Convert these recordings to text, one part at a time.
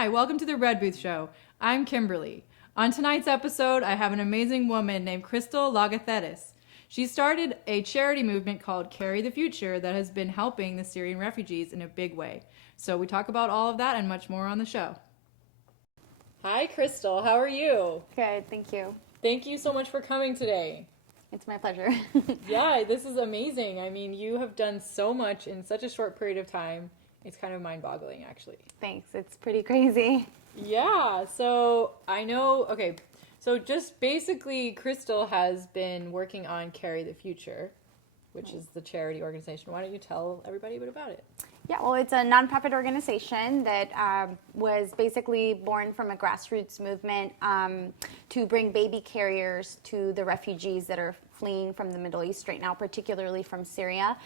Hi, welcome to the Red Booth Show. I'm Kimberly. On tonight's episode, I have an amazing woman named Cristal Logothetis. She started a charity movement called Carry the Future that has been helping the Syrian refugees in a big way. So we talk about all of that and much more on the show. Hi, Cristal. How are you? Good, thank you. Thank you so much for coming today. It's my pleasure. Yeah, this is amazing. I mean, you have done so much in such a short period of time. It's kind of mind-boggling, actually. Thanks. It's pretty crazy. Yeah, so I know, okay, so just basically Cristal has been working on Carry the Future, which is the charity organization. Why don't you tell everybody a bit about it? Yeah, well, it's a nonprofit organization that was basically born from a grassroots movement to bring baby carriers to the refugees that are fleeing from the Middle East right now, particularly from Syria,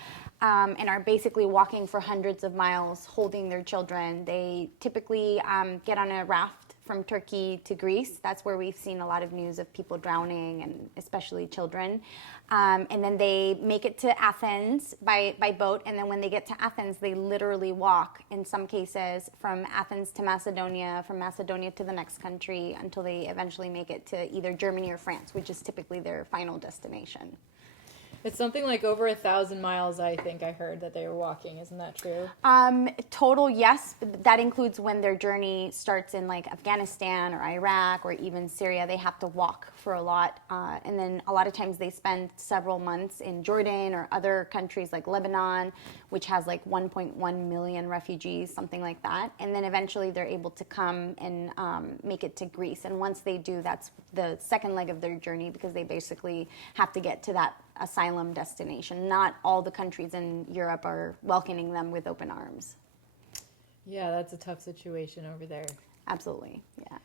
and are basically walking for hundreds of miles holding their children. They typically get on a raft from Turkey to Greece. That's where we've seen a lot of news of people drowning, and especially children. And then they make it to Athens by boat, and then when they get to Athens, they literally walk, in some cases, from Athens to Macedonia, from Macedonia to the next country, until they eventually make it to either Germany or France, which is typically their final destination. It's something like over 1,000 miles, I think I heard that they were walking. Isn't that true? Total, yes. But that includes when their journey starts in like Afghanistan or Iraq or even Syria. They have to walk for a lot. And then a lot of times they spend several months in Jordan or other countries like Lebanon, which has like 1.1 million refugees, something like that. And then eventually they're able to come and make it to Greece. And once they do, that's the second leg of their journey, because they basically have to get to that asylum destination. Not all the countries in Europe are welcoming them with open arms. Yeah, that's a tough situation over there. Absolutely, yeah.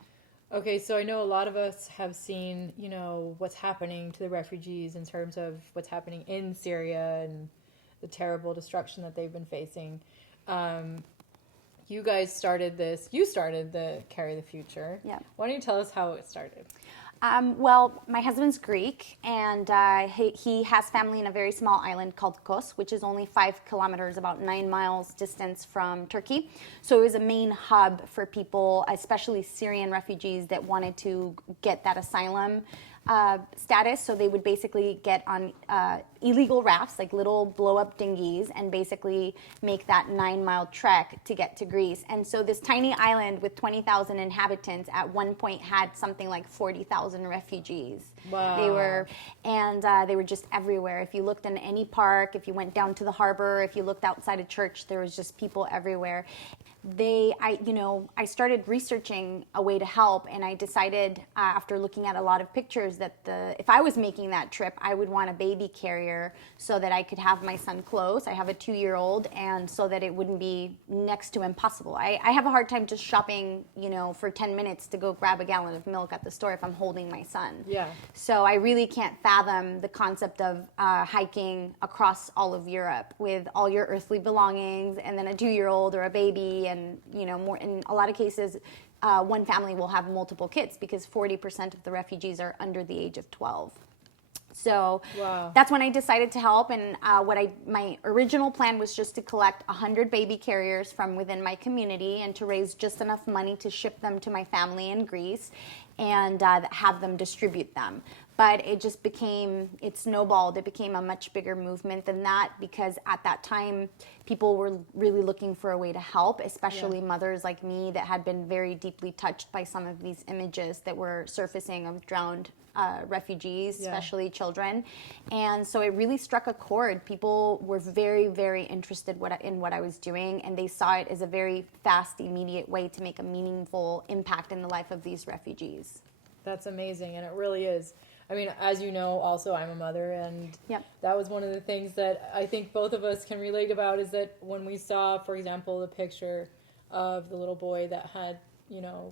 Okay, so I know a lot of us have seen, you know, what's happening to the refugees in terms of what's happening in Syria and the terrible destruction that they've been facing. You guys started this. You started the Carry the Future. Yeah. Why don't you tell us how it started? Well, my husband's Greek, and he has family in a very small island called Kos, which is only 5 kilometers, about 9 miles distance from Turkey. So it was a main hub for people, especially Syrian refugees that wanted to get that asylum status. So they would basically get on illegal rafts, like little blow-up dinghies, and basically make that 9-mile trek to get to Greece. And so this tiny island with 20,000 inhabitants at one point had something like 40,000 refugees. Wow. They were just everywhere. If you looked in any park, if you went down to the harbor, if you looked outside a church, there was just people everywhere. I started researching a way to help, and I decided after looking at a lot of pictures that if I was making that trip, I would want a baby carrier so that I could have my son close. I have a 2-year-old, and so that it wouldn't be next to impossible. I have a hard time just shopping, for 10 minutes to go grab a gallon of milk at the store if I'm holding my son. Yeah. So I really can't fathom the concept of hiking across all of Europe with all your earthly belongings and then a 2-year-old or a baby, and more. In a lot of cases, one family will have multiple kids because 40% of the refugees are under the age of 12. So wow. That's when I decided to help, and my original plan was just to collect 100 baby carriers from within my community and to raise just enough money to ship them to my family in Greece and have them distribute them. But it snowballed. It became a much bigger movement than that, because at that time, people were really looking for a way to help, especially mothers like me that had been very deeply touched by some of these images that were surfacing of drowned refugees, especially children. And so it really struck a chord. People were very, very interested in what I was doing, and they saw it as a very fast, immediate way to make a meaningful impact in the life of these refugees. That's amazing, and it really is. I mean, as you know, also I'm a mother, and that was one of the things that I think both of us can relate about, is that when we saw, for example, the picture of the little boy that had,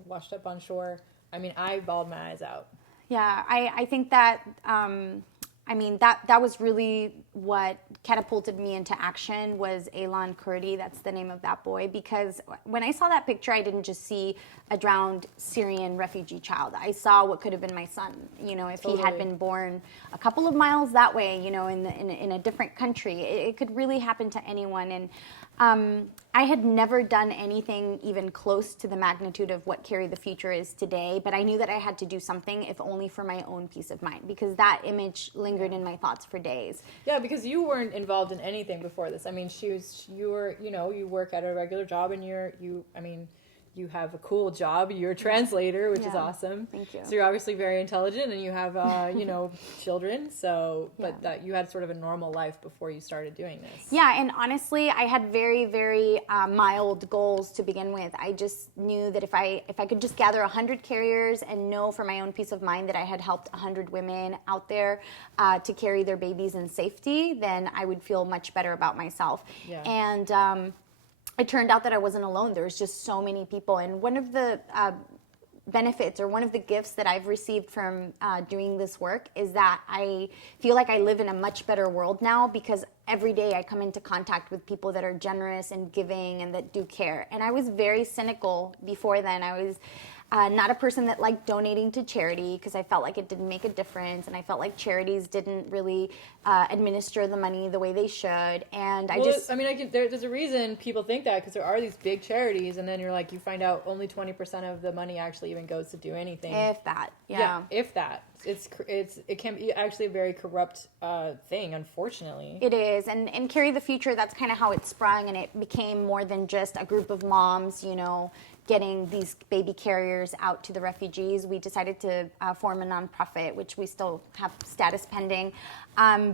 washed up on shore, I mean, I bawled my eyes out. Yeah, I think that, that was really what catapulted me into action, was Elan Kurdi. That's the name of that boy. Because when I saw that picture, I didn't just see a drowned Syrian refugee child. I saw what could have been my son. If he had been born a couple of miles that way, in a different country, it could really happen to anyone. And I had never done anything even close to the magnitude of what Carry the Future is today, but I knew that I had to do something, if only for my own peace of mind, because that image lingered in my thoughts for days. Yeah, because you weren't involved in anything before this. I mean, you work at a regular job, and you have a cool job. You're a translator, which is awesome. Thank you. So you're obviously very intelligent, and you have, children. So, but that you had sort of a normal life before you started doing this. Yeah, and honestly, I had very, very mild goals to begin with. I just knew that if I could just gather 100 carriers and know for my own peace of mind that I had helped 100 women out there to carry their babies in safety, then I would feel much better about myself. Yeah. And it turned out that I wasn't alone. There was just so many people. And one of the benefits, or one of the gifts that I've received from doing this work, is that I feel like I live in a much better world now, because every day I come into contact with people that are generous and giving and that do care. And I was very cynical before then. I was not a person that liked donating to charity, because I felt like it didn't make a difference, and I felt like charities didn't really administer the money the way they should. And there's a reason people think that, because there are these big charities, and then you find out only 20% of the money actually even goes to do anything. If that, yeah. If that. It can be actually a very corrupt thing, unfortunately. It is, and Carry the Future, that's kind of how it sprung, and it became more than just a group of moms, getting these baby carriers out to the refugees. We decided to form a nonprofit, which we still have status pending,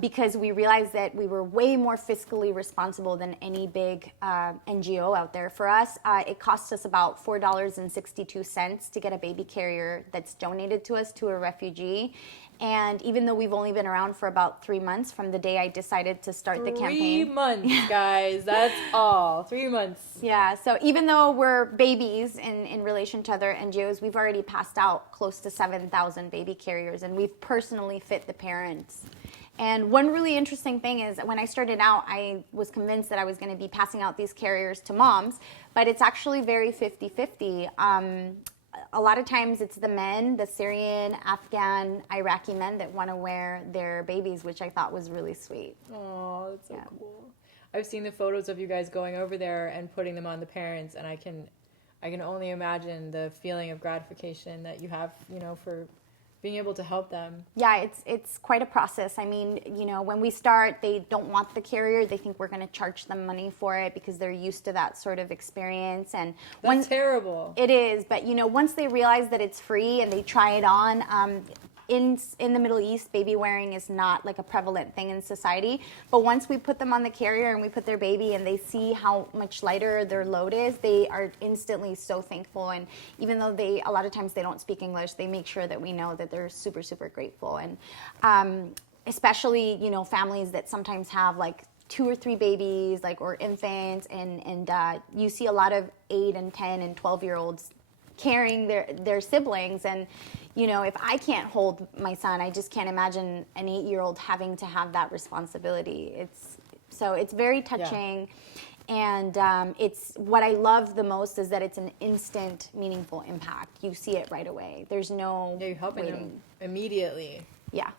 because we realized that we were way more fiscally responsible than any big NGO out there. For us, it costs us about $4.62 to get a baby carrier that's donated to us to a refugee. And even though we've only been around for about 3 months from the day I decided to start the campaign. 3 months, guys. That's all. 3 months. Yeah. So even though we're babies in relation to other NGOs, we've already passed out close to 7,000 baby carriers, and we've personally fit the parents. And one really interesting thing is, when I started out, I was convinced that I was going to be passing out these carriers to moms, but it's actually very 50-50. A lot of times it's the men, the Syrian, Afghan, Iraqi men that want to wear their babies, which I thought was really sweet. Oh, that's so cool. I've seen the photos of you guys going over there and putting them on the parents, and I can only imagine the feeling of gratification that you have, for being able to help them. Yeah, it's quite a process. I mean, when we start, they don't want the carrier. They think we're going to charge them money for it, because they're used to that sort of experience. And that's terrible. It is, but once they realize that it's free and they try it on, in the Middle East, baby wearing is not like a prevalent thing in society. But once we put them on the carrier and we put their baby and they see how much lighter their load is, they are instantly so thankful. And even though a lot of times they don't speak English, they make sure that we know that they're super, super grateful. And especially, families that sometimes have like 2 or 3 babies, or infants, and you see a lot of 8 and 10 and 12-year-olds carrying their siblings. And if I can't hold my son, I just can't imagine an 8-year-old having to have that responsibility. It's very touching. Yeah. And it's what I love the most is that it's an instant, meaningful impact. You see it right away. There's no you're helping waiting. them immediately. Yeah.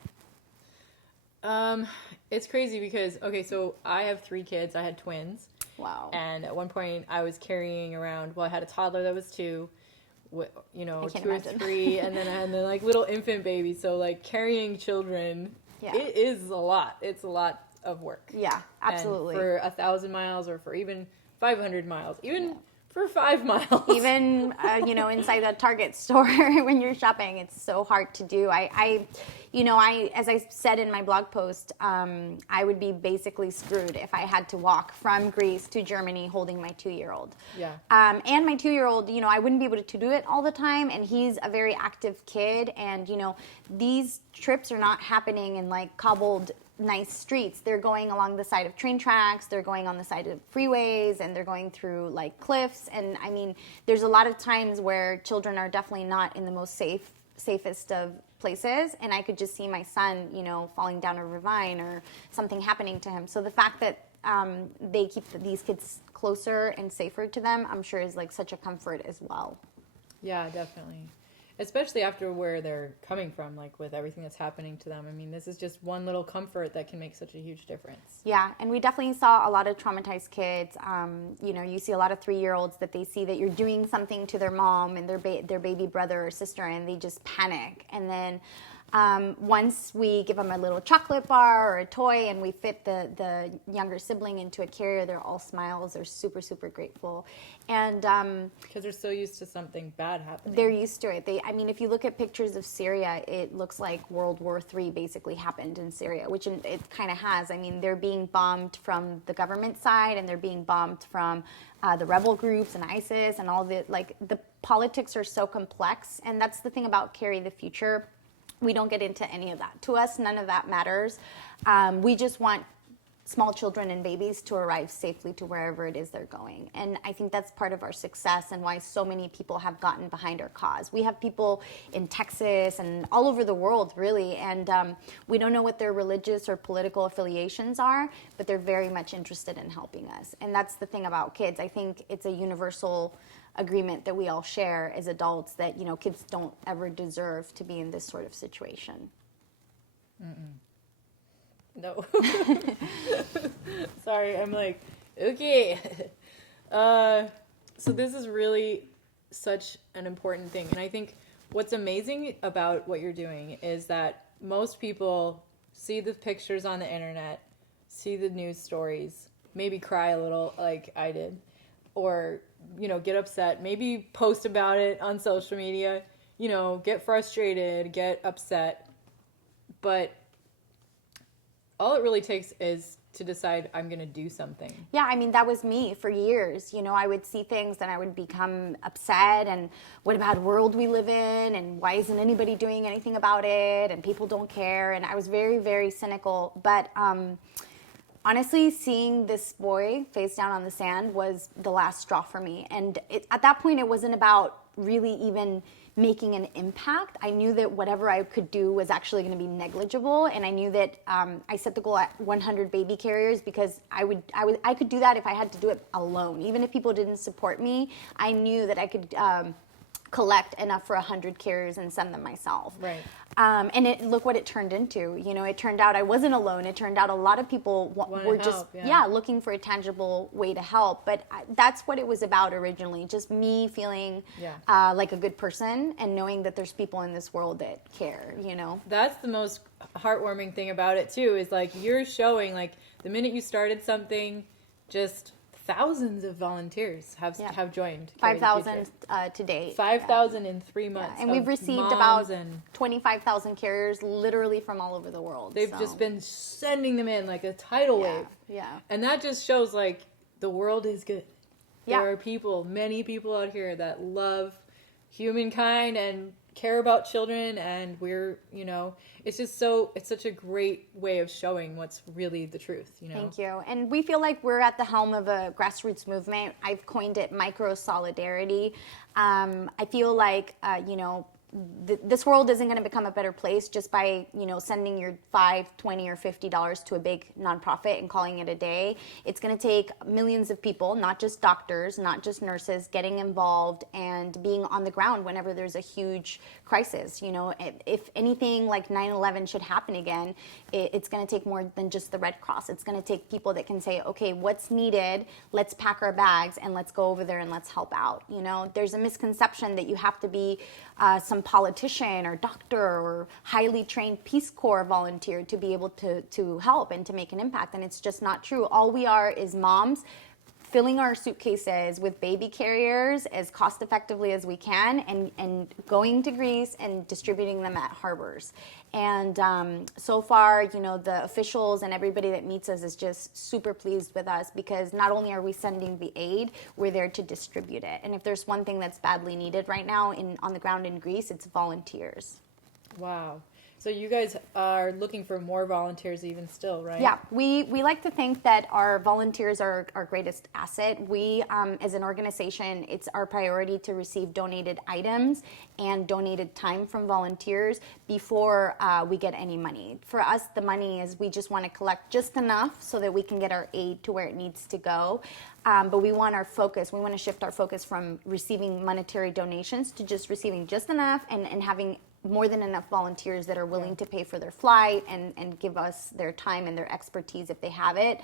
It's crazy because, so I have 3 kids. I had twins. Wow. And at one point I was carrying around, I had a toddler that was 2, 2 or 3, and then I had the little infant baby. So carrying children, it is a lot. It's a lot of work. Yeah, absolutely. And for 1,000 miles, or for even 500 miles, even for 5 miles. Even, inside a Target store when you're shopping, it's so hard to do. As I said in my blog post, I would be basically screwed if I had to walk from Greece to Germany holding my 2-year-old. Yeah. And my 2-year-old, I wouldn't be able to do it all the time. And he's a very active kid. And, these trips are not happening in cobbled nice streets. They're going along the side of train tracks, they're going on the side of freeways, and they're going through cliffs. And I mean, there's a lot of times where children are definitely not in the most safest of places, and I could just see my son, falling down a ravine or something happening to him. So the fact that they keep these kids closer and safer to them, I'm sure is such a comfort as well. Yeah, definitely. especially after where they're coming from, like with everything that's happening to them. I mean, this is just one little comfort that can make such a huge difference. Yeah, and we definitely saw a lot of traumatized kids. You see a lot of 3-year-olds that they see that you're doing something to their mom and their baby brother or sister, and they just panic. And then once we give them a little chocolate bar or a toy and we fit the younger sibling into a carrier, they're all smiles. They're super, super grateful. And because they're so used to something bad happening. They're used to it. If you look at pictures of Syria, it looks like World War III basically happened in Syria, which it kind of has. I mean, they're being bombed from the government side, and they're being bombed from the rebel groups and ISIS and all the politics are so complex. And that's the thing about Carry the Future. We don't get into any of that. To us, none of that matters. We just want small children and babies to arrive safely to wherever it is they're going. And I think that's part of our success and why so many people have gotten behind our cause. We have people in Texas and all over the world, really, and we don't know what their religious or political affiliations are, but they're very much interested in helping us. And that's the thing about kids. I think it's a universal agreement that we all share as adults that, kids don't ever deserve to be in this sort of situation. No. Sorry, I'm like, okay. So this is really such an important thing. And I think what's amazing about what you're doing is that most people see the pictures on the internet, see the news stories, maybe cry a little like I did, or get upset, maybe post about it on social media, get frustrated, get upset. But all it really takes is to decide I'm going to do something. Yeah, I mean, that was me for years. I would see things and I would become upset, and what about world we live in, and why isn't anybody doing anything about it, and people don't care, and I was very, very cynical. But honestly, seeing this boy face down on the sand was the last straw for me. And at that point, it wasn't about really even making an impact. I knew that whatever I could do was actually going to be negligible. And I knew that I set the goal at 100 baby carriers because I could do that if I had to do it alone. Even if people didn't support me, I knew that I could collect enough for 100 carriers and send them myself. Right. And look what it turned into. It turned out I wasn't alone. It turned out a lot of people were just looking for a tangible way to help. But that's what it was about originally. Just me feeling like a good person and knowing that there's people in this world that care. That's the most heartwarming thing about it too. Is like you're showing like the minute you started something, just thousands of volunteers have joined. 5,000 to date. 5,000 in 3 months. And we've received about 25,000 carriers literally from all over the world. They've just been sending them in like a tidal wave. Yeah. And that just shows like the world is good. Yeah. There are many people out here that love humankind and care about children, and we're, it's such a great way of showing what's really the truth, Thank you. And we feel like we're at the helm of a grassroots movement. I've coined it micro solidarity. I feel like, this world isn't going to become a better place just by, sending your $5, $20, or $50 to a big nonprofit and calling it a day. It's going to take millions of people, not just doctors, not just nurses, getting involved and being on the ground whenever there's a huge crisis. If anything like 9/11 should happen again, it's going to take more than just the Red Cross. It's going to take people that can say, okay, what's needed? Let's pack our bags and let's go over there and let's help out. There's a misconception that you have to be some politician or doctor or highly trained Peace Corps volunteer to be able to help and to make an impact. And it's just not true. All we are is moms filling our suitcases with baby carriers as cost effectively as we can and going to Greece and distributing them at harbors. And so far, the officials and everybody that meets us is just super pleased with us because not only are we sending the aid, we're there to distribute it. And if there's one thing that's badly needed right now on the ground in Greece, it's volunteers. Wow. So you guys are looking for more volunteers even still, right? Yeah, we like to think that our volunteers are our greatest asset. We, as an organization, it's our priority to receive donated items and donated time from volunteers before we get any money. For us, the money is we just want to collect just enough so that we can get our aid to where it needs to go. But we want our focus, we want to shift our focus from receiving monetary donations to just receiving just enough and having more than enough volunteers that are willing to pay for their flight and give us their time and their expertise if they have it.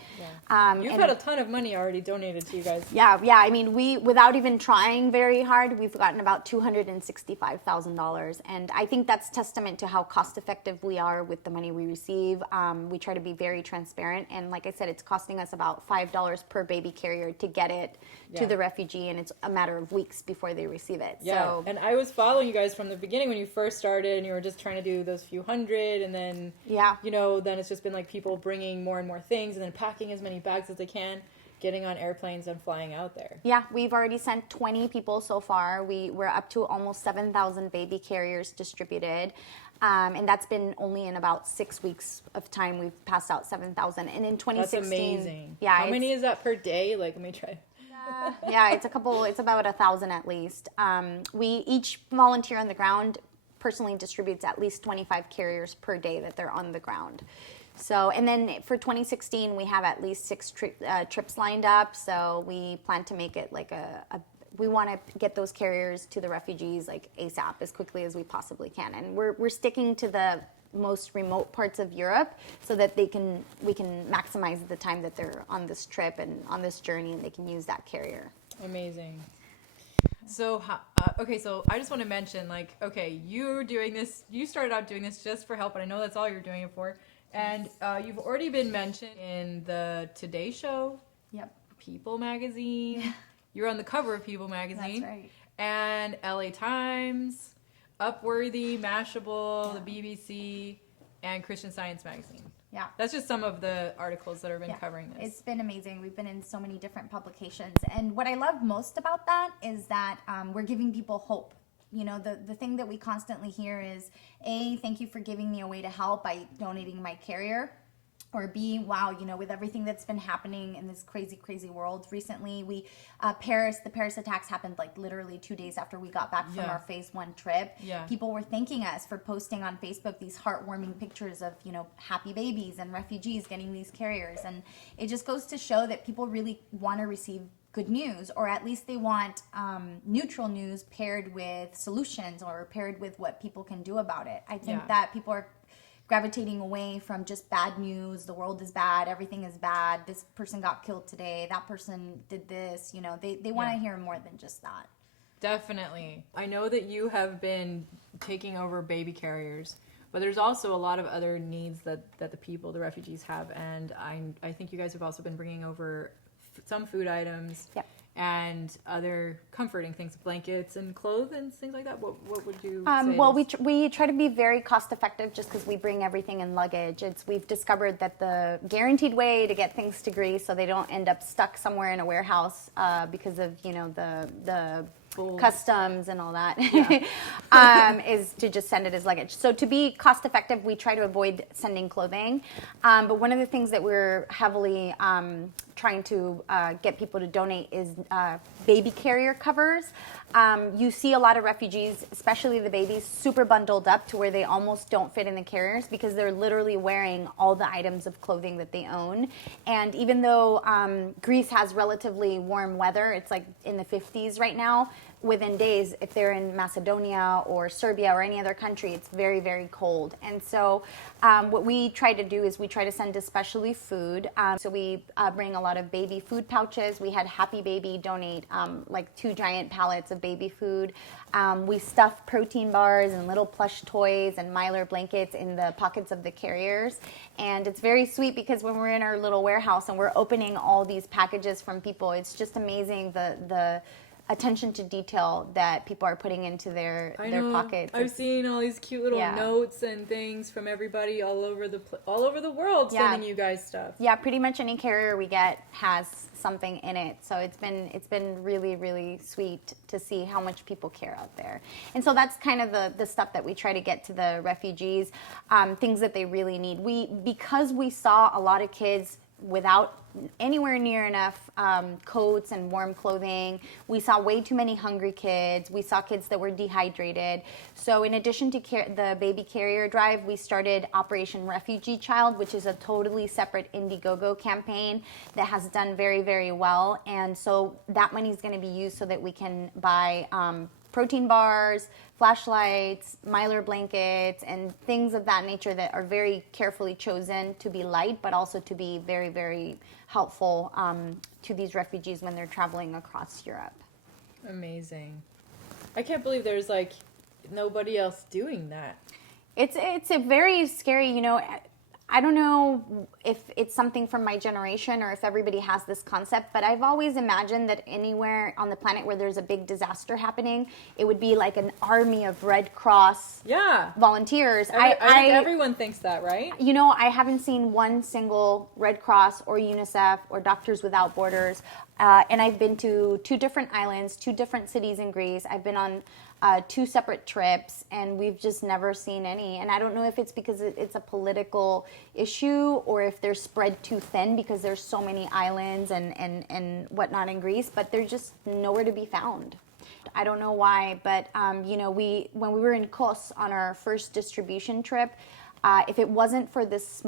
Yeah. You've had a ton of money already donated to you guys. Yeah. I mean, we, without even trying very hard, we've gotten about $265,000. And I think that's testament to how cost effective we are with the money we receive. We try to be very transparent. And like I said, it's costing us about $5 per baby carrier to get it to the refugee. And it's a matter of weeks before they receive it. Yeah. So, and I was following you guys from the beginning when you first started and you were just trying to do those few hundred, and then then it's just been like people bringing more and more things and then packing as many bags as they can, getting on airplanes and flying out there. Yeah, we've already sent 20 people so far. We're up to almost 7,000 baby carriers distributed. And that's been only in about 6 weeks of time. We've passed out 7,000. And in 2016, that's amazing. Yeah, how many is that per day? Like, let me try. Yeah, it's about 1,000 at least. We each volunteer on the ground personally distributes at least 25 carriers per day that they're on the ground. So, and then for 2016, we have at least 6 trips lined up. So we plan to make it like we want to get those carriers to the refugees like ASAP, as quickly as we possibly can. And we're sticking to the most remote parts of Europe so that we can maximize the time that they're on this trip and on this journey, and they can use that carrier. Amazing. So, okay, so I just want to mention, like, okay, you're doing this, you started out doing this just for help, and I know that's all you're doing it for. And you've already been mentioned in the Today Show, People Magazine. You're on the cover of People Magazine. That's right. And LA Times, Upworthy, Mashable, the BBC, and Christian Science Magazine. Yeah. That's just some of the articles that have been covering this. It's been amazing. We've been in so many different publications. And what I love most about that is that we're giving people hope. You know, the thing that we constantly hear is, A, thank you for giving me a way to help by donating my carrier. Or B, wow, you know, with everything that's been happening in this crazy, crazy world recently, the Paris attacks happened like literally 2 days after we got back from our phase 1 trip. Yeah. People were thanking us for posting on Facebook these heartwarming pictures of, you know, happy babies and refugees getting these carriers. And it just goes to show that people really want to receive good news, or at least they want neutral news paired with solutions or paired with what people can do about it. I think that people are gravitating away from just bad news. The world is bad. Everything is bad. This person got killed today. That person did this. You know, they want to hear more than just that. Definitely. I know that you have been taking over baby carriers, but there's also a lot of other needs that the people, the refugees have. And I think you guys have also been bringing over some food items. Yep. And other comforting things, blankets and clothes and things like that. What would you say? Well, we try to be very cost effective just because we bring everything in luggage. We've discovered that the guaranteed way to get things to Greece so they don't end up stuck somewhere in a warehouse because of, you know, the customs and all that is to just send it as luggage. So to be cost effective, we try to avoid sending clothing. But one of the things that we're heavily trying to get people to donate is baby carrier covers. You see a lot of refugees, especially the babies, super bundled up to where they almost don't fit in the carriers because they're literally wearing all the items of clothing that they own. And even though Greece has relatively warm weather, it's like in the 50s right now, within days, if they're in Macedonia or Serbia or any other country, it's very, very cold. And so what we try to do is we try to send especially food. So we bring a lot of baby food pouches. We had Happy Baby donate like 2 giant pallets of baby food. We stuff protein bars and little plush toys and Mylar blankets in the pockets of the carriers. And it's very sweet because when we're in our little warehouse and we're opening all these packages from people, it's just amazing the attention to detail that people are putting into their pockets. I've seen all these cute little notes and things from everybody all over the world sending you guys stuff. Yeah, pretty much any carrier we get has something in it. So it's been really, really sweet to see how much people care out there. And so that's kind of the stuff that we try to get to the refugees, things that they really need. Because we saw a lot of kids without anywhere near enough coats and warm clothing. We saw way too many hungry kids. We saw kids that were dehydrated. So in addition to the baby carrier drive, we started Operation Refugee Child, which is a totally separate Indiegogo campaign that has done very, very well. And so that money is going to be used so that we can buy protein bars, flashlights, Mylar blankets, and things of that nature that are very carefully chosen to be light, but also to be very, very helpful to these refugees when they're traveling across Europe. Amazing. I can't believe there's like nobody else doing that. It's a very scary, I don't know if it's something from my generation or if everybody has this concept, but I've always imagined that anywhere on the planet where there's a big disaster happening, it would be like an army of Red Cross volunteers. I think everyone thinks that, right? I haven't seen one single Red Cross or UNICEF or Doctors Without Borders, and I've been to 2 different islands, 2 different cities in Greece. I've been on 2 separate trips, and we've just never seen any. And I don't know if it's because it's a political issue or if they're spread too thin because there's so many islands and whatnot in Greece, but they're just nowhere to be found. I don't know why, but when we were in Kos on our first distribution trip, if it wasn't for this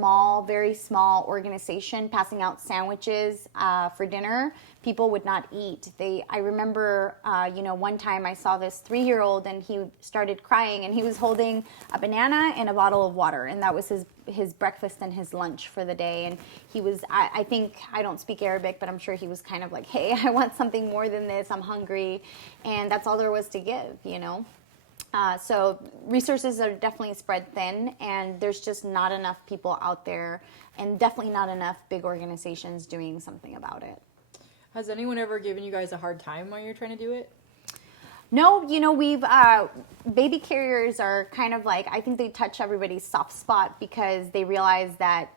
very small organization passing out sandwiches for dinner, people would not eat. I remember, one time I saw this 3-year-old and he started crying and he was holding a banana and a bottle of water, and that was his breakfast and his lunch for the day. And he was, I think, I don't speak Arabic, but I'm sure he was kind of like, hey, I want something more than this. I'm hungry. And that's all there was to give, So resources are definitely spread thin, and there's just not enough people out there, and definitely not enough big organizations doing something about it. Has anyone ever given you guys a hard time while you're trying to do it? No, we've, baby carriers are kind of like, I think they touch everybody's soft spot because they realize that,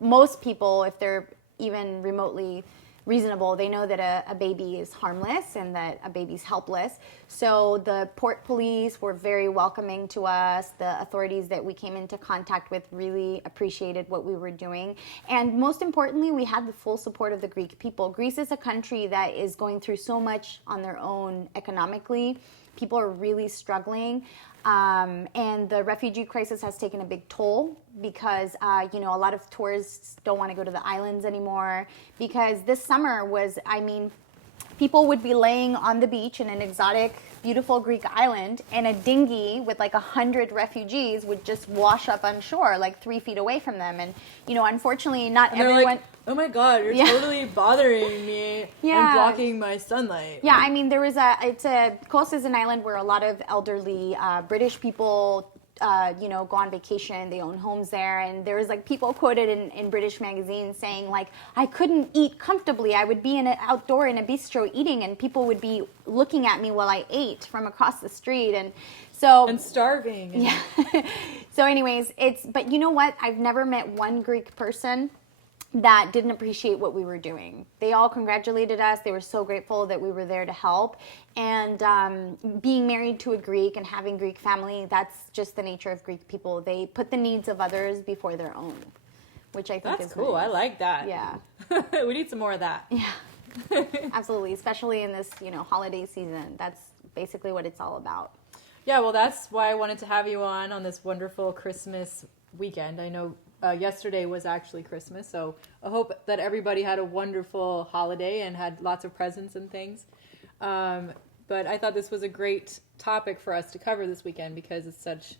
most people, if they're even remotely reasonable, they know that a baby is harmless and that a baby's helpless. So the port police were very welcoming to us. The authorities that we came into contact with really appreciated what we were doing. And most importantly, we had the full support of the Greek people. Greece is a country that is going through so much on their own economically. People are really struggling. And the refugee crisis has taken a big toll because, a lot of tourists don't want to go to the islands anymore, because this summer people would be laying on the beach in an exotic, beautiful Greek island, and a dinghy with like 100 refugees would just wash up on shore, like 3 feet away from them. And, unfortunately, not everyone... Like, oh my God, you're totally bothering me and blocking my sunlight. Yeah, Kos is an island where a lot of elderly British people, go on vacation. They own homes there. And there was like people quoted in British magazines saying like, I couldn't eat comfortably. I would be outdoor in a bistro eating, and people would be looking at me while I ate from across the street. And starving. Yeah. So anyways, but you know what? I've never met one Greek person that didn't appreciate what we were doing. They all congratulated us. They were so grateful that we were there to help. And being married to a Greek and having Greek family, that's just the nature of Greek people. They put the needs of others before their own, which I think is cool. Nice. I like that. Yeah. We need some more of that. Yeah. Absolutely. Especially in this, holiday season. That's basically what it's all about. Yeah, well, that's why I wanted to have you on this wonderful Christmas weekend. I know yesterday was actually Christmas, so I hope that everybody had a wonderful holiday and had lots of presents and things. But I thought this was a great topic for us to cover this weekend because it's such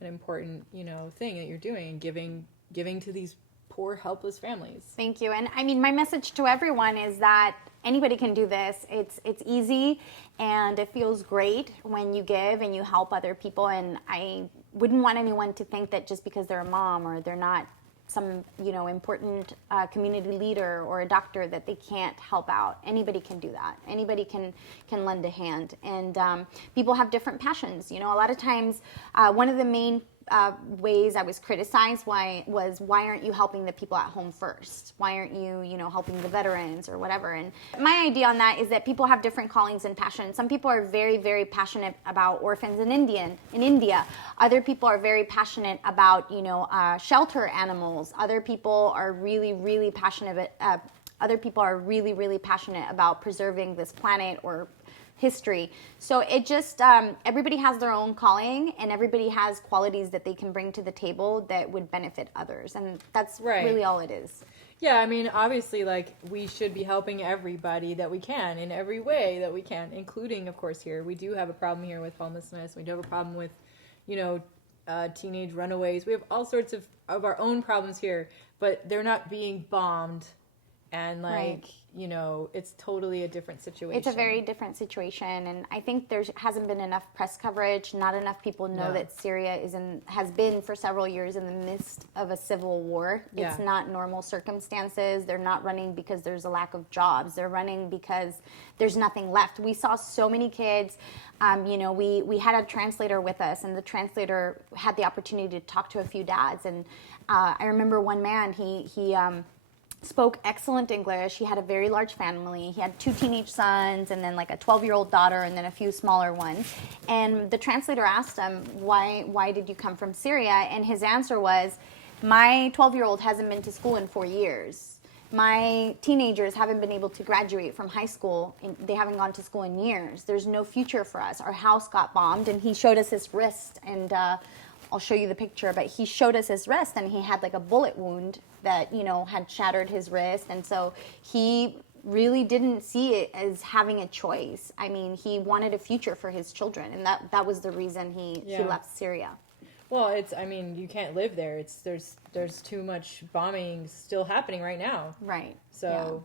an important, thing that you're doing, giving to these poor, helpless families. Thank you. And my message to everyone is that anybody can do this. It's easy, and it feels great when you give and you help other people. And I wouldn't want anyone to think that just because they're a mom or they're not some important community leader or a doctor that they can't help out. Anybody can do that. Anybody can lend a hand. And people have different passions. A lot of times, one of the main ways I was criticized why aren't you helping the people at home first? Why aren't you, helping the veterans or whatever? And my idea on that is that people have different callings and passions. Some people are very, very passionate about orphans in India. Other people are very passionate about, shelter animals. Other people are really, really passionate about preserving this planet or history. So it just, everybody has their own calling, and everybody has qualities that they can bring to the table that would benefit others. And that's really all it is. Yeah, I mean, obviously, we should be helping everybody that we can in every way that we can, including, of course, here. We do have a problem here with homelessness. We do have a problem with, teenage runaways. We have all sorts of our own problems here, but they're not being bombed. And it's totally a different situation. It's a very different situation, and I think there hasn't been enough press coverage. Not enough people know that Syria has been for several years in the midst of a civil war. Yeah. It's not normal circumstances. They're not running because there's a lack of jobs. They're running because there's nothing left. We saw so many kids. We had a translator with us, and the translator had the opportunity to talk to a few dads. And I remember one man. He spoke excellent English. He had a very large family. He had 2 teenage sons and then a 12-year-old daughter and then a few smaller ones. And the translator asked him, why did you come from Syria? And his answer was, my 12-year-old hasn't been to school in 4 years. My teenagers haven't been able to graduate from high school. They haven't gone to school in years. There's no future for us. Our house got bombed, and he showed us his wrist, and I'll show you the picture, but he showed us his wrist, and he had a bullet wound that, had shattered his wrist. And so he really didn't see it as having a choice. I mean, he wanted a future for his children, and that was the reason he left Syria. Well, you can't live there. There's too much bombing still happening right now. Right. So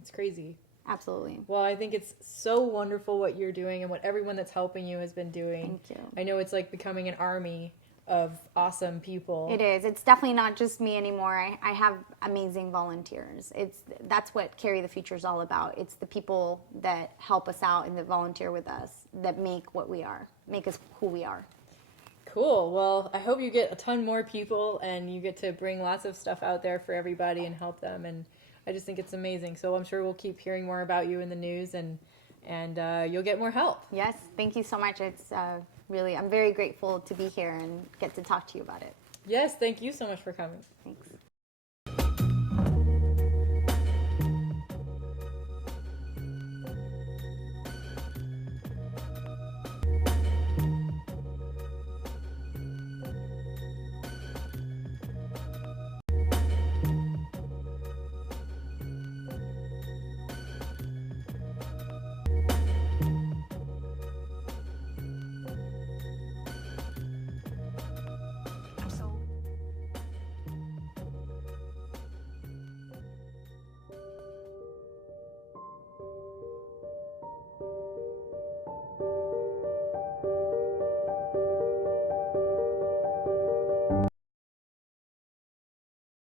it's crazy. Absolutely. Well, I think it's so wonderful what you're doing and what everyone that's helping you has been doing. Thank you. I know it's becoming an army of awesome people. It is. It's definitely not just me anymore. I have amazing volunteers. That's what Carry the Future is all about. It's the people that help us out and that volunteer with us that make us who we are. Cool. Well, I hope you get a ton more people and you get to bring lots of stuff out there for everybody and help them. And I just think it's amazing. So I'm sure we'll keep hearing more about you in the news, and you'll get more help. Yes. Thank you so much. It's I'm very grateful to be here and get to talk to you about it. Yes, thank you so much for coming. Thanks.